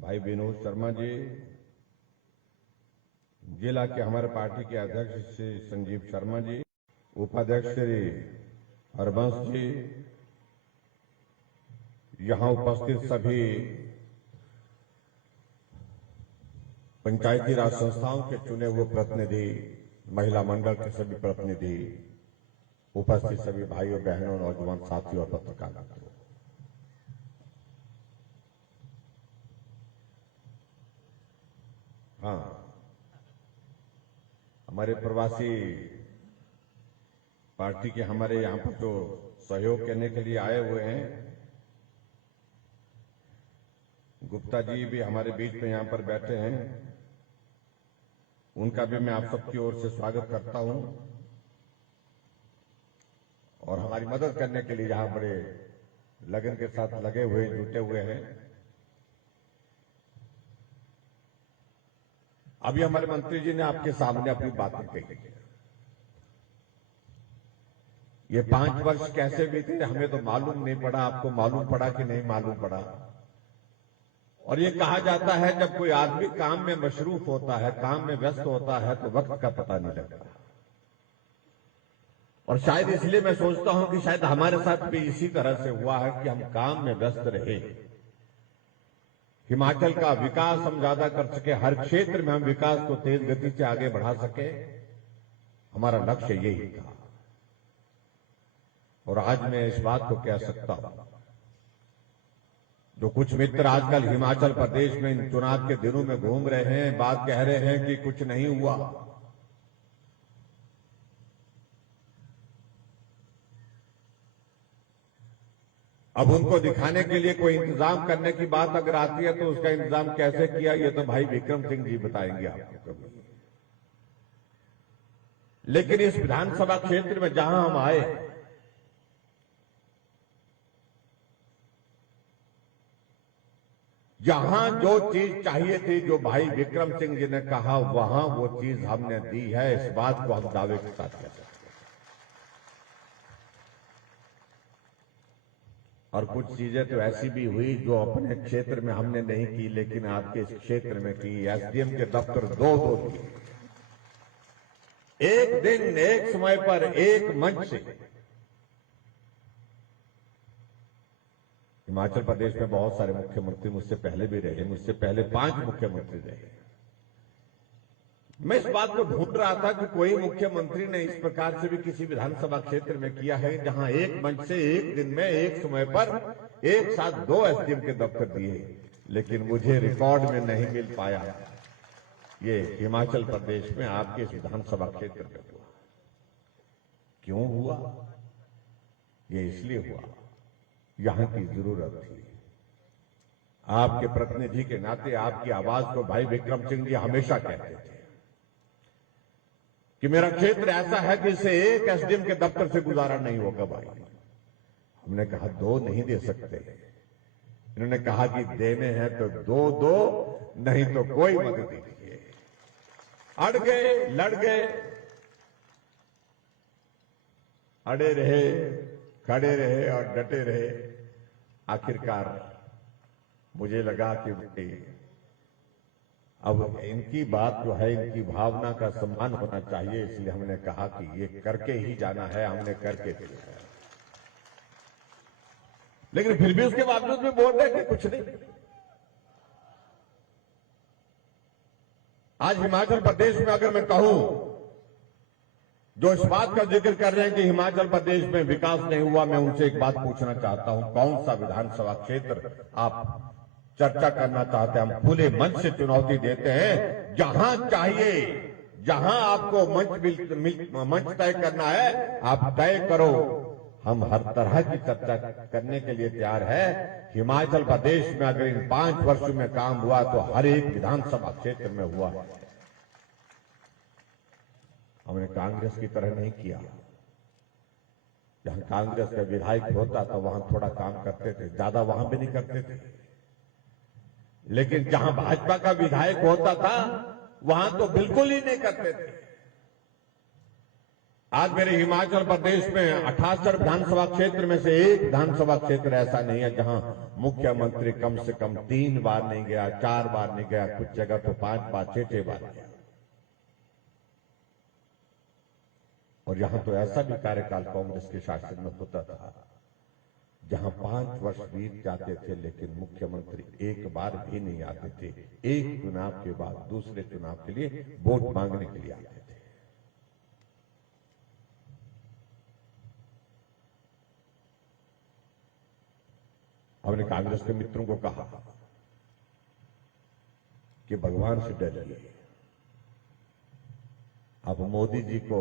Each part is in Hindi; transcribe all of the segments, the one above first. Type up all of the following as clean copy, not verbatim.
भाई विनोद शर्मा जी, जिला के हमारे पार्टी के अध्यक्ष श्री संजीव शर्मा जी, उपाध्यक्ष श्री हरबंश जी, यहां उपस्थित सभी पंचायती राज संस्थाओं के चुने हुए प्रतिनिधि, महिला मंडल के सभी प्रतिनिधि, उपस्थित सभी भाइयों बहनों, नौजवान साथियों और पत्रकार मित्रों, हाँ, हमारे प्रवासी पार्टी के हमारे यहां पर जो सहयोग करने के लिए आए हुए हैं, गुप्ता जी भी हमारे बीच में यहां पर बैठे हैं, उनका भी मैं आप सबकी ओर से स्वागत करता हूं और हमारी मदद करने के लिए यहां बड़े लगन के साथ लगे हुए, जुटे हुए हैं। अभी हमारे मंत्री जी ने आपके सामने अपनी बातें कही। ये 5 वर्ष कैसे बीते हमें तो मालूम नहीं पड़ा, आपको मालूम पड़ा कि नहीं मालूम पड़ा। और ये कहा जाता है जब कोई आदमी काम में मशरूफ होता है, काम में व्यस्त होता है, तो वक्त का पता नहीं लगता। और शायद इसलिए मैं सोचता हूं कि शायद हमारे साथ भी इसी तरह से हुआ है कि हम काम में व्यस्त रहे। हिमाचल का विकास हम ज्यादा कर सके, हर क्षेत्र में हम विकास को तेज गति से आगे बढ़ा सके, हमारा लक्ष्य यही था। और आज मैं इस बात को कह सकता हूं, जो कुछ मित्र आजकल हिमाचल प्रदेश में इन चुनाव के दिनों में घूम रहे हैं, बात कह रहे हैं कि कुछ नहीं हुआ, अब उनको दिखाने के लिए कोई इंतजाम करने की बात अगर आती है तो उसका इंतजाम कैसे किया, ये तो भाई विक्रम सिंह जी बताएंगे आपको कभी। लेकिन इस विधानसभा क्षेत्र में जहां हम आए, जहां जो चीज चाहिए थी, जो भाई विक्रम सिंह जी ने कहा, वहां वो चीज हमने दी है। इस बात को हम दावे के साथ कह सकते हैं। और कुछ चीजें तो ऐसी भी हुई जो अपने क्षेत्र में हमने नहीं की, लेकिन आपके इस क्षेत्र में की। एसडीएम के दफ्तर दो की, एक दिन एक समय पर एक मंच से। हिमाचल प्रदेश में बहुत सारे मुख्यमंत्री मुझसे पहले भी रहे, मुझसे पहले 5 मुख्यमंत्री रहे। मैं इस बात को ढूंढ रहा था कि कोई मुख्यमंत्री ने इस प्रकार से भी किसी विधानसभा क्षेत्र में किया है, जहां एक मंच से एक दिन में एक समय पर एक साथ 2 एसडीएम के दफ्तर दिए। लेकिन मुझे रिकॉर्ड में नहीं मिल पाया। ये हिमाचल प्रदेश में आपके इस विधानसभा क्षेत्र में हुआ। क्यों हुआ? ये इसलिए हुआ, यहां की जरूरत थी। आपके प्रतिनिधि के नाते आपकी आवाज को भाई विक्रम सिंह जी हमेशा कहते थे कि मेरा क्षेत्र ऐसा है कि इसे एक एसडीएम के दफ्तर से गुजारा नहीं होगा भाई। हमने कहा 2 नहीं दे सकते। इन्होंने कहा कि देने हैं तो 2 नहीं तो कोई मत दीजिए। अड़ गए, लड़ गए, अड़े रहे, खड़े रहे और डटे रहे। आखिरकार मुझे लगा कि अब इनकी बात जो है, इनकी भावना का सम्मान होना चाहिए, इसलिए हमने कहा कि ये करके ही जाना है। हमने करके दिया है। लेकिन फिर भी उसके बावजूद भी बोल रहे कि कुछ नहीं। आज हिमाचल प्रदेश में अगर मैं कहूं, जो इस बात का जिक्र कर रहे हैं कि हिमाचल प्रदेश में विकास नहीं हुआ, मैं उनसे एक बात पूछना चाहता हूं, कौन सा विधानसभा क्षेत्र आप चर्चा करना चाहते हैं? हम खुले मंच से चुनौती देते हैं, जहां चाहिए, जहां आपको मंच तय करना है, आप तय करो। हम हर तरह की चर्चा करने के लिए तैयार है। हिमाचल प्रदेश में अगर इन 5 वर्षों में काम हुआ तो हर एक विधानसभा क्षेत्र में हुआ है। हमने कांग्रेस की तरह नहीं किया। जहां कांग्रेस का विधायक होता था वहां थोड़ा काम करते थे, ज्यादा वहां भी नहीं करते थे। लेकिन जहां भाजपा का विधायक होता था वहां तो बिल्कुल ही नहीं करते थे। आज मेरे हिमाचल प्रदेश में 78 विधानसभा क्षेत्र में से एक विधानसभा क्षेत्र ऐसा नहीं है जहां मुख्यमंत्री कम से कम 3 बार नहीं गया, 4 बार नहीं गया, कुछ जगह तो 5 बार, 6 बार गया। और यहां तो ऐसा भी कार्यकाल कांग्रेस के शासन में होता था जहां 5 वर्ष बीत जाते थे लेकिन मुख्यमंत्री एक बार भी नहीं आते थे। एक चुनाव के बाद दूसरे चुनाव के लिए वोट मांगने के लिए आते थे। हमने कांग्रेस के मित्रों को कहा कि भगवान से डरिए। अब मोदी जी को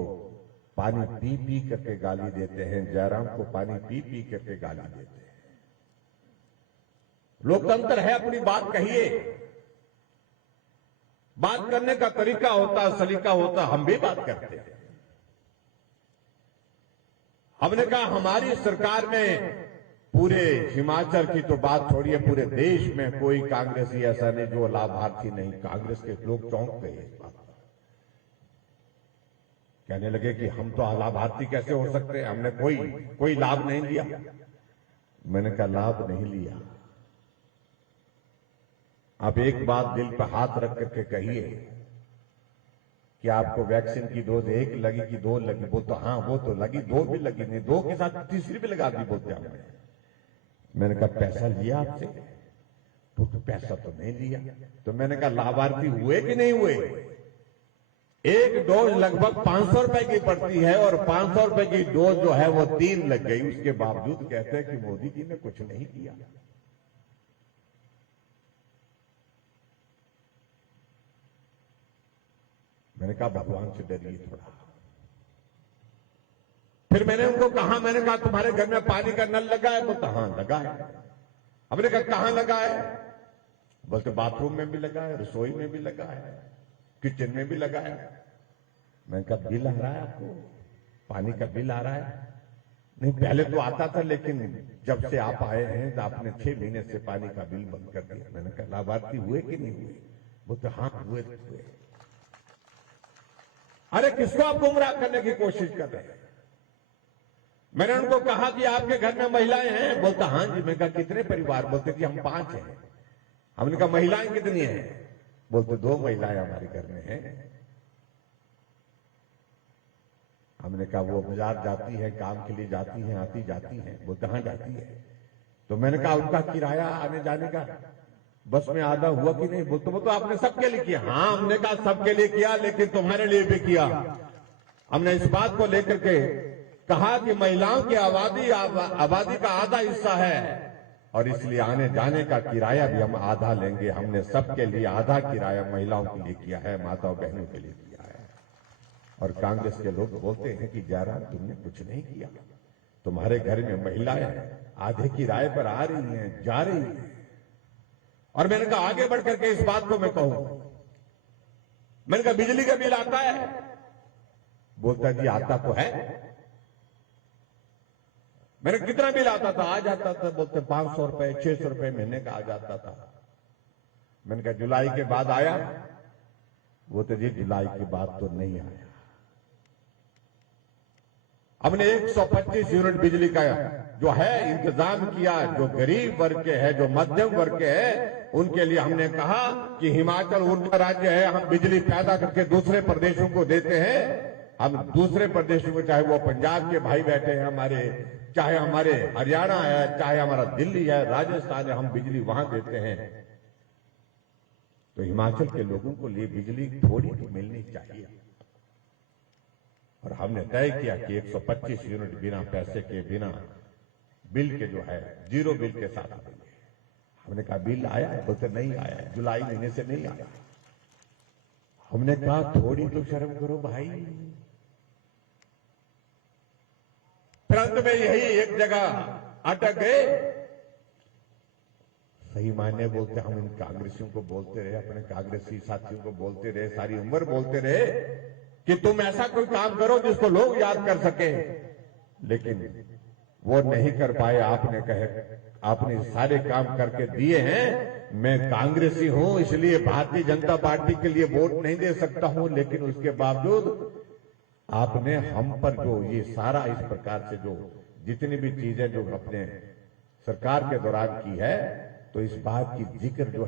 पानी पी पी करके गाली देते हैं, जयराम को पानी पी पी करके गाली देते हैं। लोकतंत्र है, अपनी बात कहिए। बात करने का तरीका होता, सलीका होता, हम भी बात करते हैं। हमने कहा हमारी सरकार में पूरे हिमाचल की तो बात छोड़िए, पूरे देश में कोई कांग्रेसी ऐसा नहीं जो लाभार्थी नहीं। कांग्रेस के लोग चौंक गए इस बात पर, कहने लगे कि हम तो लाभार्थी कैसे हो सकते हैं, हमने कोई लाभ नहीं लिया। मैंने कहा लाभ नहीं लिया। आप एक बात दिल पर हाथ रख करके कहिए कि आपको वैक्सीन की डोज 1 लगी कि 2 लगी। वो तो हाँ, वो तो लगी, 2 भी लगी, नहीं 2 के साथ तीसरी भी लगा दी बोलते हमने। मैंने कहा पैसा लिया आपसे? तो पैसा तो नहीं लिया। तो मैंने कहा लाभार्थी हुए कि नहीं हुए? एक डोज लगभग 500 रुपए की पड़ती है और 500 रुपए की डोज जो है वो 3 लग गई। उसके बावजूद कहते हैं कि मोदी जी ने कुछ नहीं किया। मैंने कहा भगवान से डरिए थोड़ा। फिर मैंने उनको कहा, मैंने कहा तुम्हारे घर में पानी का नल लगा है? बोलते हाँ लगा है। हमने कहा कहां लगा है? बोलते बाथरूम में भी लगा है, रसोई में भी लगा है, किचन में भी लगा है। मैंने कहा बिल आ रहा है आपको? पानी का बिल आ रहा है? नहीं पहले तो आता था लेकिन जब से आप आए हैं तो आपने 6 महीने से पानी का बिल बंद कर दिया। मैंने कहा लाभार्थी हुए कि नहीं हुए? बोलते हाँ हुए। अरे किसको आप गुमराह करने की कोशिश कर रहे हैं? मैंने उनको कहा कि आपके घर में महिलाएं हैं? बोलता हाँ जी। मैं कहा कितने परिवार? बोलते कि हम 5 हैं। हमने कहा महिलाएं कितनी हैं? बोलते 2 महिलाएं हमारे घर में हैं। हमने कहा वो बाजार जाती है, काम के लिए जाती हैं, आती जाती हैं? बोलते हाँ जाती है। तो मैंने कहा उनका किराया आने जाने का बस में आधा हुआ कि नहीं? बोलते वो तो आपने सबके लिए किया। हाँ हमने कहा सबके लिए किया लेकिन तुम्हारे लिए भी किया। हमने इस बात को लेकर के कहा कि महिलाओं की आबादी का आधा हिस्सा है और इसलिए आने जाने का किराया भी हम आधा लेंगे। हमने सबके लिए आधा किराया महिलाओं के लिए किया है, माताओं बहनों के लिए किया है। और कांग्रेस के लोग बोलते हैं कि जयराम तुमने कुछ नहीं किया, तुम्हारे घर में महिलाएं आधे किराए पर आ रही हैं, जा रही हैं। और मैंने कहा आगे बढ़ करके इस बात को मैं कहूं, मैंने कहा बिजली का बिल आता है? बोलता जी आता तो है। मैंने कितना बिल आता था? आ जाता था। बोलते 500 रुपए 600 रुपए महीने का आ जाता था। मैंने कहा जुलाई के बाद आया? बोलते जी जुलाई के बाद तो नहीं आया। हमने 125 यूनिट बिजली का जो है इंतजाम किया। जो गरीब वर्ग के है, जो मध्यम वर्ग के है, उनके लिए हमने कहा कि हिमाचल ऊर्जा राज्य है, हम बिजली पैदा करके दूसरे प्रदेशों को देते हैं। हम दूसरे प्रदेशों में, चाहे वो पंजाब के भाई बैठे हैं हमारे, चाहे हमारे हरियाणा है, चाहे हमारा दिल्ली है, राजस्थान है, हम बिजली वहां देते हैं। तो हिमाचल के लोगों को लिए बिजली थोड़ी तो मिलनी चाहिए। और हमने तय किया कि 125 यूनिट बिना पैसे के, बिना बिल के जो है, जीरो बिल के साथ देंगे। हमने कहा बिल आया? बोलते नहीं आया, जुलाई महीने से नहीं आया। हमने कहा थोड़ी तो शर्म करो भाई। फिर अंत में यही एक जगह अटक गए। सही मायने बोलते हम इन कांग्रेसियों को बोलते रहे, अपने कांग्रेसी साथियों को बोलते रहे, सारी उम्र बोलते रहे कि तुम ऐसा कोई काम करो जिसको लोग याद कर सके, लेकिन वो नहीं कर पाए। आपने कहे, आपने सारे काम करके दिए हैं। मैं कांग्रेसी हूं इसलिए भारतीय जनता पार्टी के लिए वोट नहीं दे सकता हूं, लेकिन उसके बावजूद आपने हम पर जो ये सारा इस प्रकार से जो जितनी भी चीजें जो अपने सरकार के दौरान की है, तो इस बात की जिक्र जो है